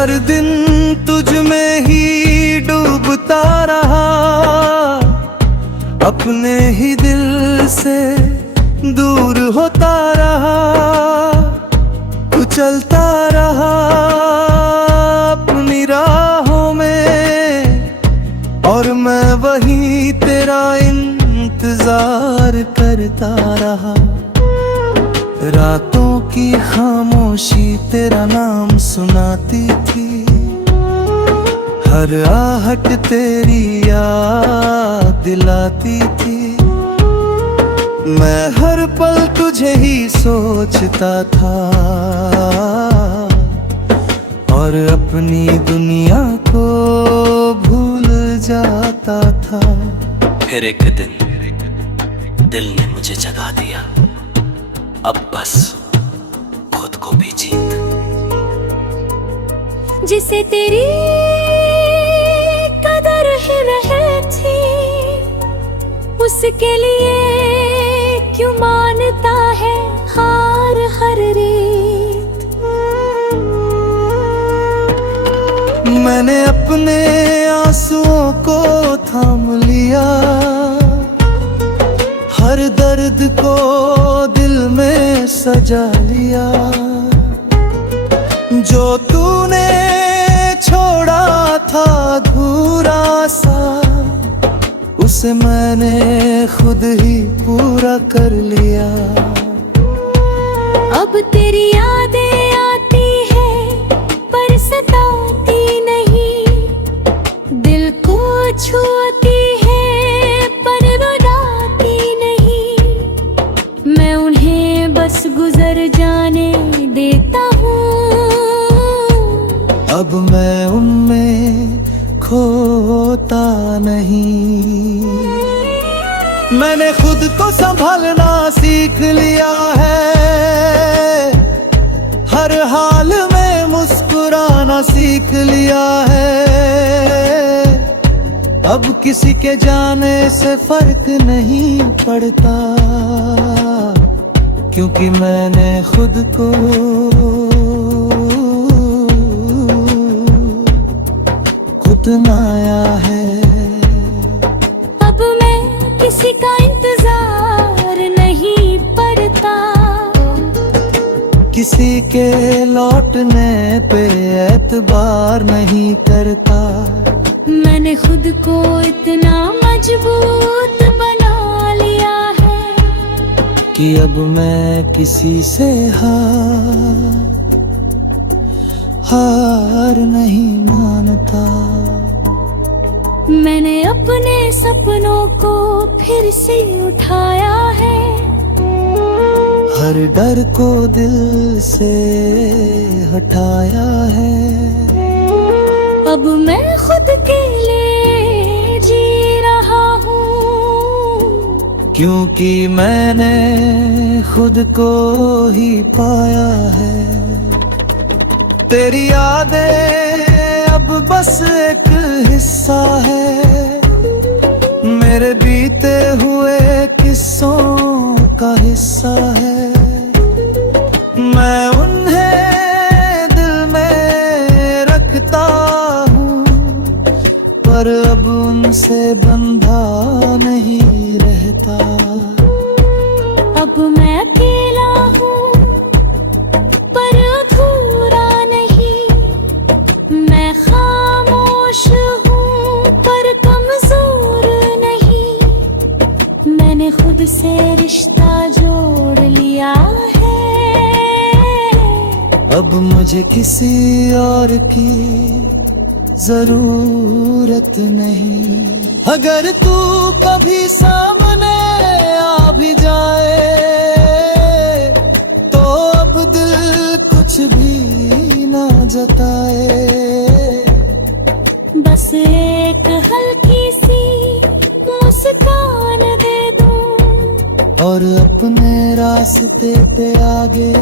हर दिन तुझ में ही डूबता रहा, अपने ही दिल से दूर होता रहा। तू चलता रहा अपनी राहों में, और मैं वही तेरा इंतजार करता रहा। रातों की खामोशी तेरा नाम सुनाती थी, हर आहट तेरी याद दिलाती थी। मैं हर पल तुझे ही सोचता था, और अपनी दुनिया को भूल जाता था। फिर एक दिन दिल ने मुझे जगा दिया, अब बस खुद को भी जीत। जिसे तेरी कदर ही रही थी, उसके लिए क्यों मानता है हार हर रीत। मैंने अपने आंसुओं को थाम लिया, हर दर्द को दिल में सजा लिया। जो तूने छोड़ा था अधूरा सा, उसे मैंने खुद ही पूरा कर लिया। अब तेरी यादें आती है पर सताती नहीं, दिल को छूती है पर रुलाती नहीं। मैं उन्हें बस गुजर जाने देता हूँ, अब मैं उनमें खोता नहीं। मैंने खुद को संभालना सीख लिया है, हर हाल में मुस्कुराना सीख लिया है। अब किसी के जाने से फर्क नहीं पड़ता, क्योंकि मैंने खुद को अपनाया है। अब मैं किसी का इंतजार नहीं पड़ता, किसी के लौटने पे एतबार नहीं करता। मैंने खुद को इतना मजबूत बना लिया है कि अब मैं किसी से हार नहीं मानता। मैंने अपने सपनों को फिर से उठाया है, हर डर को दिल से हटाया है। अब मैं खुद के लिए जी रहा हूँ, क्योंकि मैंने खुद को ही पाया है। तेरी यादें अब बस एक हिस्सा है, मेरे बीते हुए किस्सों का हिस्सा है। मैं उन्हें दिल में रखता हूँ, पर अब उनसे बंधा नहीं रहता। अब मैं अकेला हूँ पर अधूरा नहीं, मैं खामोश हूँ पर कमजोर नहीं। मैंने खुद से रिश्ता जोड़ लिया है, अब मुझे किसी और की जरूरत नहीं। अगर तू कभी सामने आ भी जाए, तो अब दिल कुछ भी ना जताए। बस एक हल्की सी मुस्कान दे दूं, और अपने रास्ते पे आगे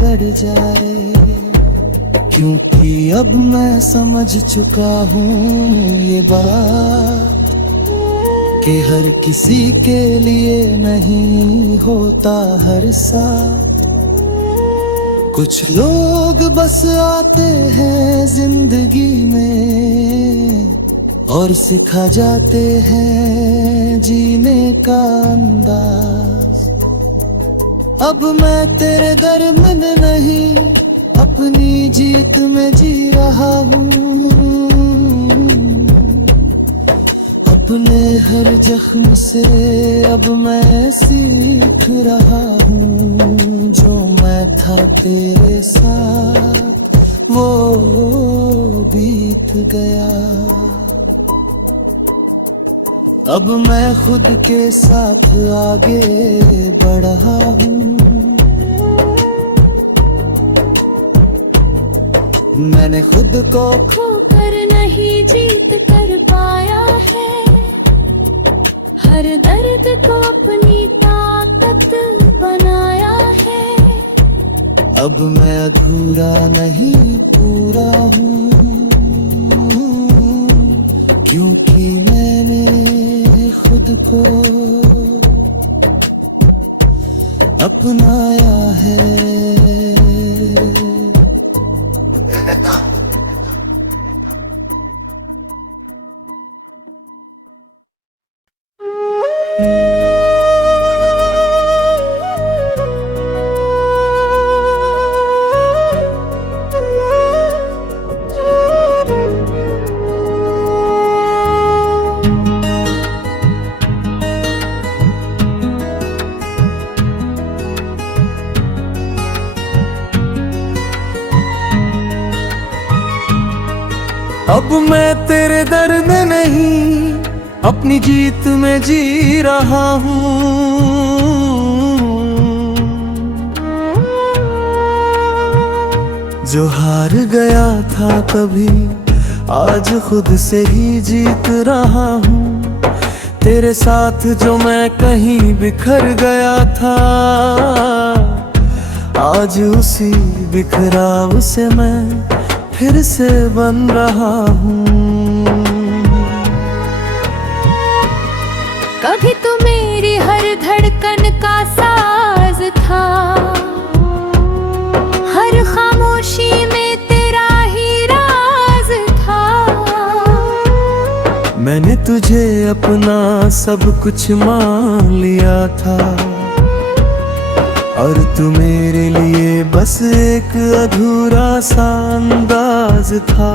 बढ़ जाए। क्योंकि अब मैं समझ चुका हूँ ये बात, कि हर किसी के लिए नहीं होता हर साथ। कुछ लोग बस आते हैं और सिखा जाते हैं जीने का अंदाज। अब मैं तेरे दर्द में नहीं, अपनी जीत में जी रहा हूँ। अपने हर जख्म से अब मैं सीख रहा हूँ। जो मैं था तेरे साथ वो बीत गया। अब मैं खुद के साथ आगे बढ़ा हूँ। मैंने खुद को खोकर नहीं जीत कर पाया है। हर दर्द को अपनी ताकत बनाया है। अब मैं अधूरा नहीं पूरा हूँ, क्योंकि मैंने खुद को अपनाया है। अब मैं तेरे दर्द नहीं, अपनी जीत में जी रहा हूँ। जो हार गया था कभी, आज खुद से ही जीत रहा हूँ। तेरे साथ जो मैं कहीं बिखर गया था, आज उसी बिखराव से मैं फिर से बन रहा हूँ। कभी तो मेरी हर धड़कन का साज था। हर खामोशी में तेरा ही राज था। मैंने तुझे अपना सब कुछ मान लिया था, और तू मेरे लिए बस एक अधूरा सा अंदाज था।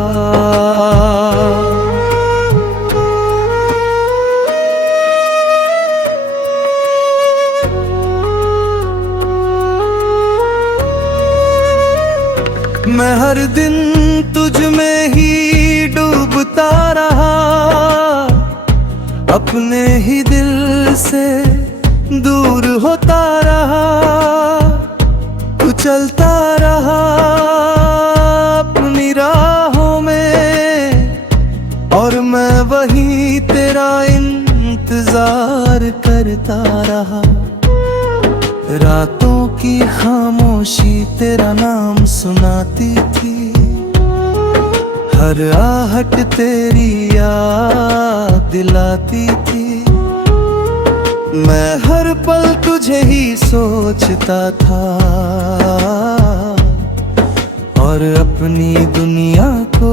मैं हर दिन तुझ में ही डूबता रहा, अपने ही दिल से दूर होता रहा। तू चलता रहा अपनी राहों में, और मैं वही तेरा इंतजार करता रहा। रातों की खामोशी तेरा नाम सुनाती थी, हर आहट तेरी याद दिलाती थी। मैं हर पल तुझे ही सोचता था, और अपनी दुनिया को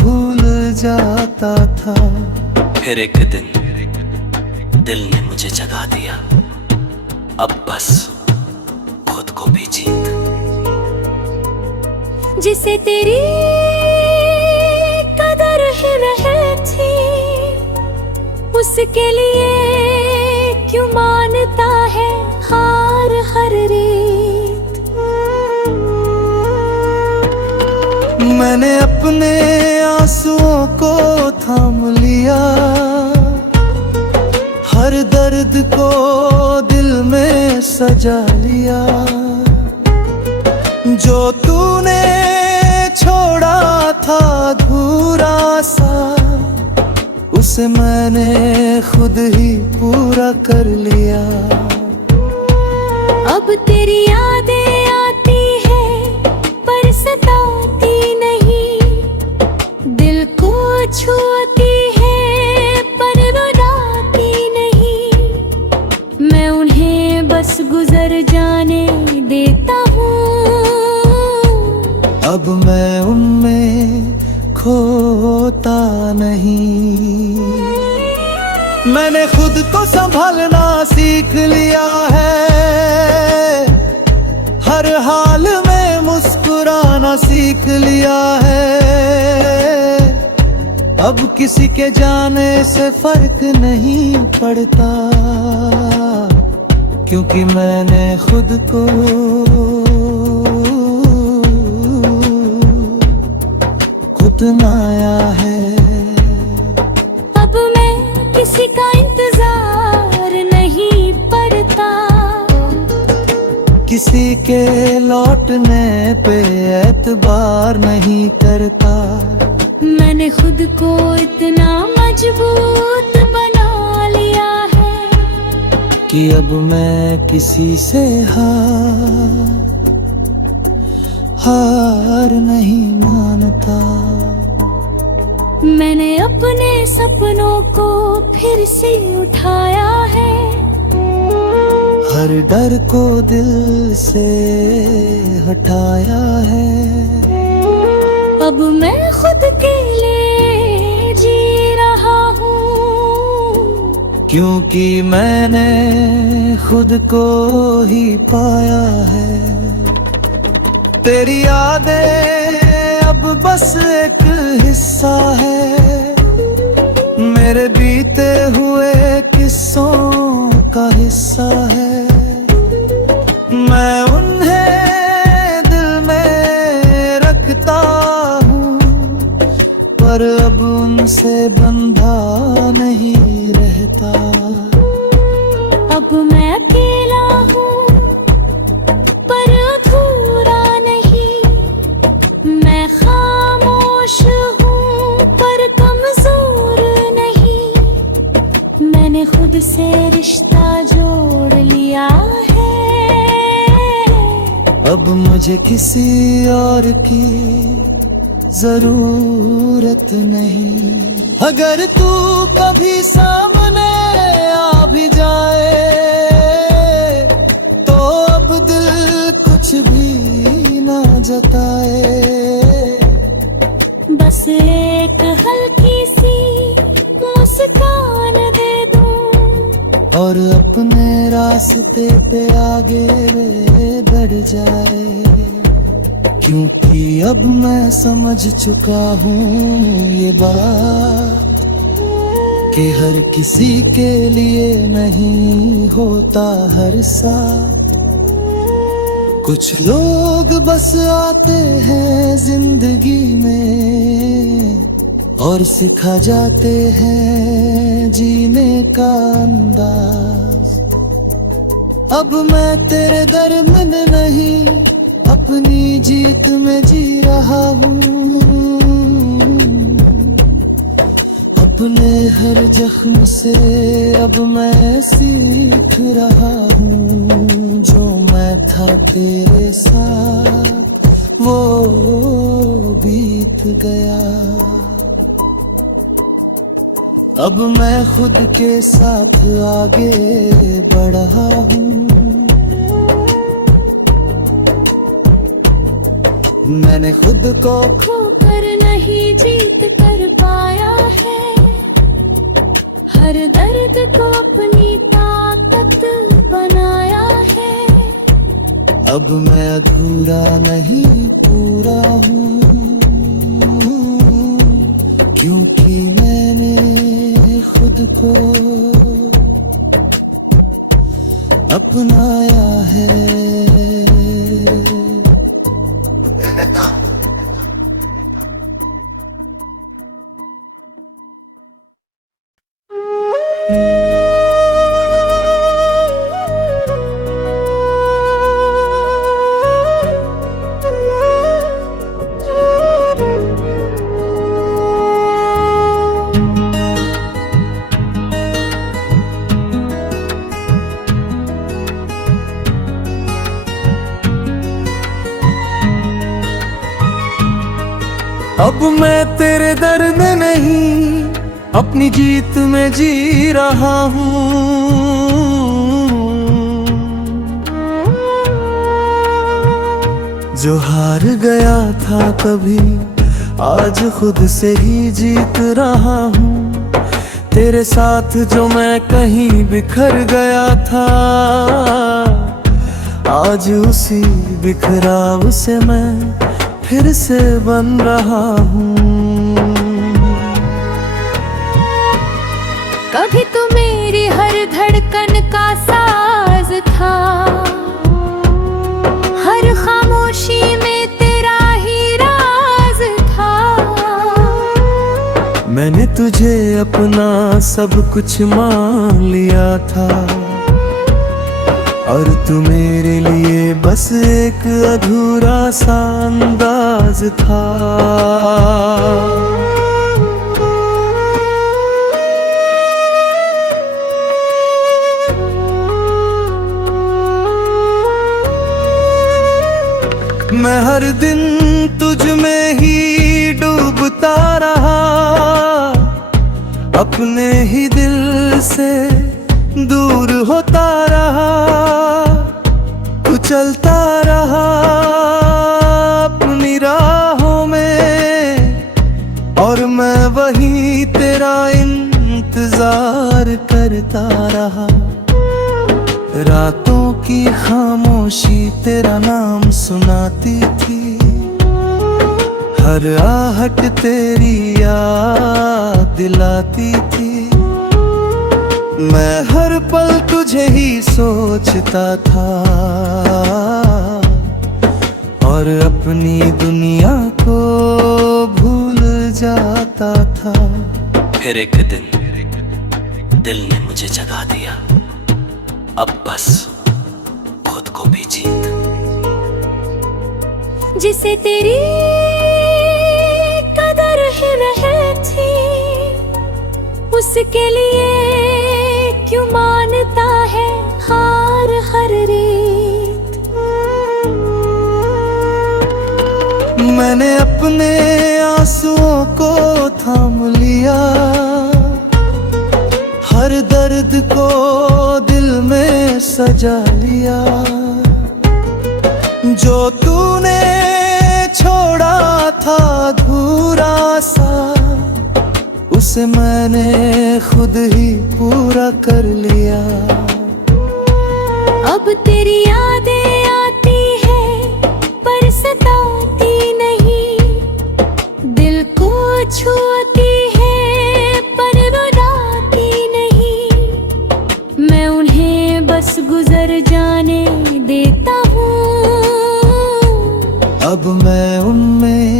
भूल जाता था। फिर एक दिन दिल ने मुझे जगा दिया, अब बस खुद को भी जीत। जिसे तेरी कदर ही नहीं थी, उसके लिए क्यों मानता है हार हर रीत। मैंने अपने आंसुओं को थाम लिया, हर दर्द को दिल में सजा लिया। जो तूने छोड़ा था अधूरा सा, उसे मैंने खुद ही पूरा कर लिया। अब तेरी यादें आती है पर सताती नहीं, दिल को छूती है पर रुलाती नहीं। मैं उन्हें बस गुजर जाने देता हूँ। अब मैं उनमें खो होता नहीं। मैंने खुद को संभालना सीख लिया है, हर हाल में मुस्कुराना सीख लिया है। अब किसी के जाने से फर्क नहीं पड़ता, क्योंकि मैंने खुद को अपनाया है। अब मैं किसी का इंतजार नहीं पड़ता, किसी के लौटने पे एतबार नहीं करता। मैंने खुद को इतना मजबूत बना लिया है कि अब मैं किसी से हार नहीं मानता। मैंने अपने सपनों को फिर से उठाया है, हर डर को दिल से हटाया है। अब मैं खुद के लिए जी रहा हूँ, क्योंकि मैंने खुद को ही पाया है। तेरी यादें अब बस एक हिस्सा है, मेरे बीते हुए किस्सों का हिस्सा है। मैं उन्हें दिल में रखता हूँ, पर अब उनसे बंधा नहीं रहता। अब मैं अकेला हूँ पर अधूरा नहीं, मैं खामोश हूँ पर कमजोर नहीं। मैंने खुद से रिश्ता जोड़ लिया है, अब मुझे किसी और की जरूरत नहीं। अगर तू कभी सामने आ भी जाए तो अब दिल कुछ भी ना जताए। बस एक हल्की सी मुस्कान दे दूं और अपने रास्ते पे आगे बढ़ जाए। क्योंकि अब मैं समझ चुका हूँ ये बात कि हर किसी के लिए नहीं होता हर साथ। कुछ लोग बस आते हैं जिंदगी में और सिखा जाते हैं जीने का अंदाज। अब मैं तेरे दरमिन नहीं, अपनी जीत में जी रहा हूँ। अपने हर जख्म से अब मैं सीख रहा हूँ, जो मैं था तेरे साथ वो बीत गया। अब मैं खुद के साथ आगे बढ़ा हूँ। मैंने खुद को खोकर नहीं जीत कर पाया है, हर दर्द को अपनी ताकत बनाया है। अब मैं अधूरा नहीं पूरा हूँ, क्योंकि मैंने खुद को अपनाया है। अब मैं तेरे दर्द नहीं, अपनी जीत में जी रहा हूँ। जो हार गया था कभी आज खुद से ही जीत रहा हूँ। तेरे साथ जो मैं कहीं बिखर गया था, आज उसी बिखराव से मैं फिर से बन रहा हूँ। कभी तू मेरी हर धड़कन का साज था, हर खामोशी में तेरा ही राज था। मैंने तुझे अपना सब कुछ मान लिया था, और तू मेरे लिए बस एक अधूरा सा अंदाज था। मैं हर दिन तुझ में ही डूबता रहा, अपने ही दिल से दूर होता रहा। तू चलता रहा अपनी राहों में, और मैं वही तेरा इंतजार करता रहा। रातों की खामोशी तेरा नाम सुनाती थी, हर आहट तेरी याद दिलाती थी। मैं हर पल तुझे ही सोचता था, और अपनी दुनिया को भूल जाता था। फिर एक दिन दिल ने मुझे जगा दिया, अब बस खुद को भी जीत। जिसे तेरी कदर ही नहीं थी, उसके लिए क्यों मानता है हार हर रीत। मैंने अपने आंसुओं को थाम लिया, हर दर्द को दिल में सजा लिया। जो तूने छोड़ा था अधूरा सा, उसे मैंने खुद ही पूरा कर लिया। अब तेरी यादें आती है पर सताती नहीं, दिल को छूती है पर रुलाती नहीं। मैं उन्हें बस गुजर जाने देता हूँ, अब मैं उनमें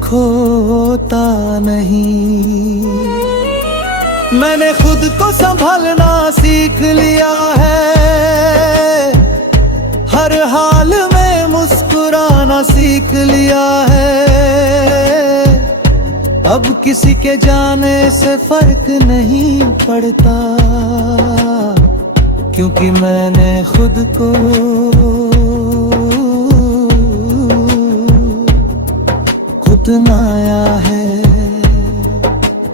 खोता नहीं। मैंने खुद को संभालना सीख लिया है, हर हाल में मुस्कुराना सीख लिया है। अब किसी के जाने से फर्क नहीं पड़ता, क्योंकि मैंने खुद को अपनाया है।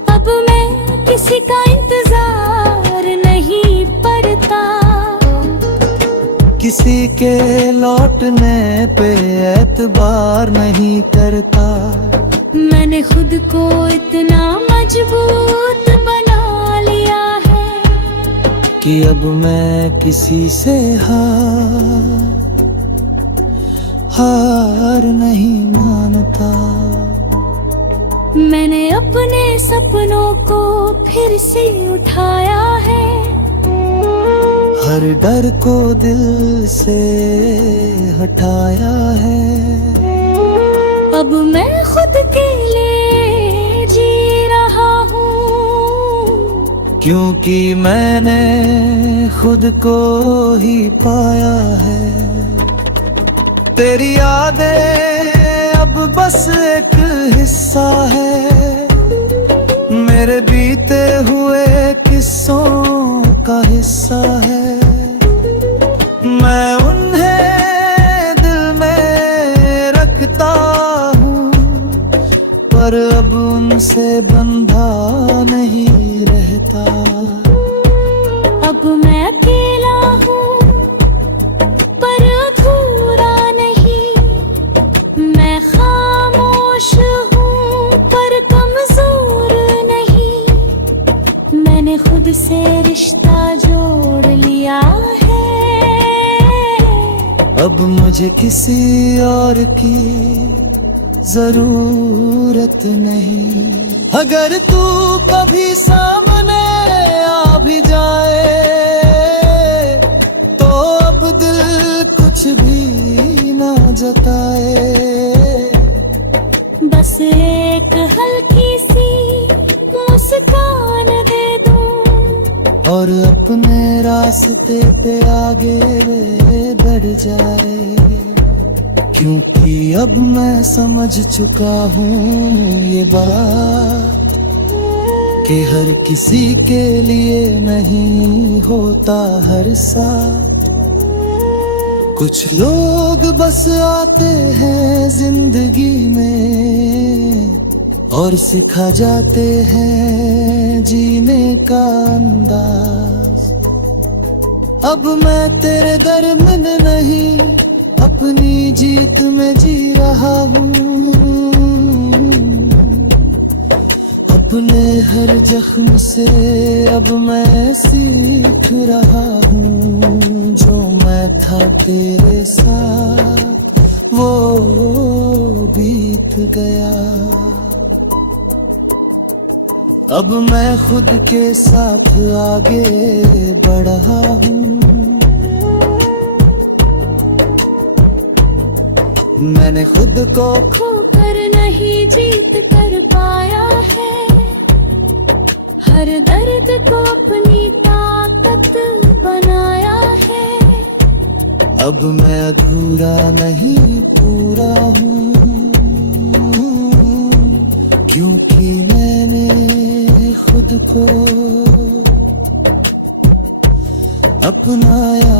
अब मैं किसी का इंतजार नहीं करता, किसी के लौटने पे एतबार नहीं करता। मैंने खुद को इतना मजबूत बना लिया है कि अब मैं किसी से हार नहीं मानता। मैंने अपने सपनों को फिर से उठाया है, हर डर को दिल से हटाया है। अब मैं खुद के लिए जी रहा हूँ, क्योंकि मैंने खुद को ही पाया है। तेरी यादें अब बस एक हिस्सा है, मेरे बीते हुए किस्सों का हिस्सा है। मैं उन्हें दिल में रखता हूँ, पर अब उनसे बंधा नहीं रहता। अब मैं अकेला हूँ पर अधूरा नहीं, मैं खामोश हूँ अब मुझे किसी और की जरूरत नहीं। अगर तू कभी सामने आ भी जाए तो अब दिल कुछ भी ना जताए। बस एक हल्की सी मुस्कान दे दूं और अपने रास्ते पे आगे बढ़ जाए। क्योंकि अब मैं समझ चुका हूँ ये बात कि हर किसी के लिए नहीं होता हर साथ। कुछ लोग बस आते हैं जिंदगी में और सिखा जाते हैं जीने का अंदाज। अब मैं तेरे दरमिन नहीं अपनी जीत में जी रहा हूँ। अपने हर जख्म से अब मैं सीख रहा हूँ। जो मैं था तेरे साथ वो बीत गया। अब मैं खुद के साथ आगे बढ़ा हूँ। मैंने खुद को खोकर नहीं जीत कर पाया है। हर दर्द को अपनी ताकत बनाया है। अब मैं अधूरा नहीं पूरा हूँ। क्योंकि मैंने खुद को अपनाया।